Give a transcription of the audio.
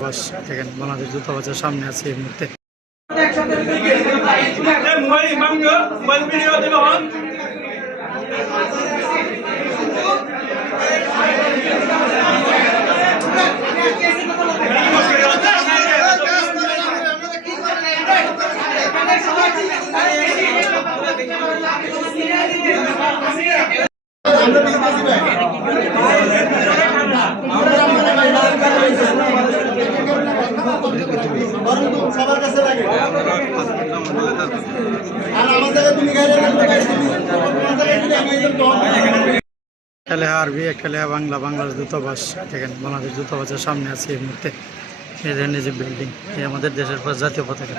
বাস দেখেন বাংলাদেশ দূতাবাসের সামনে আছে এই মুহূর্তে। মোবাইল ইমাম লেহা আরবি লেহা বাংলা বাংলাদেশ দূতাবাস দেখেন বাংলাদেশ দূতাবাসের সামনে আছে এই মুহূর্তে। এই যে বিল্ডিং এই আমাদের দেশের জাতীয় পতাকা।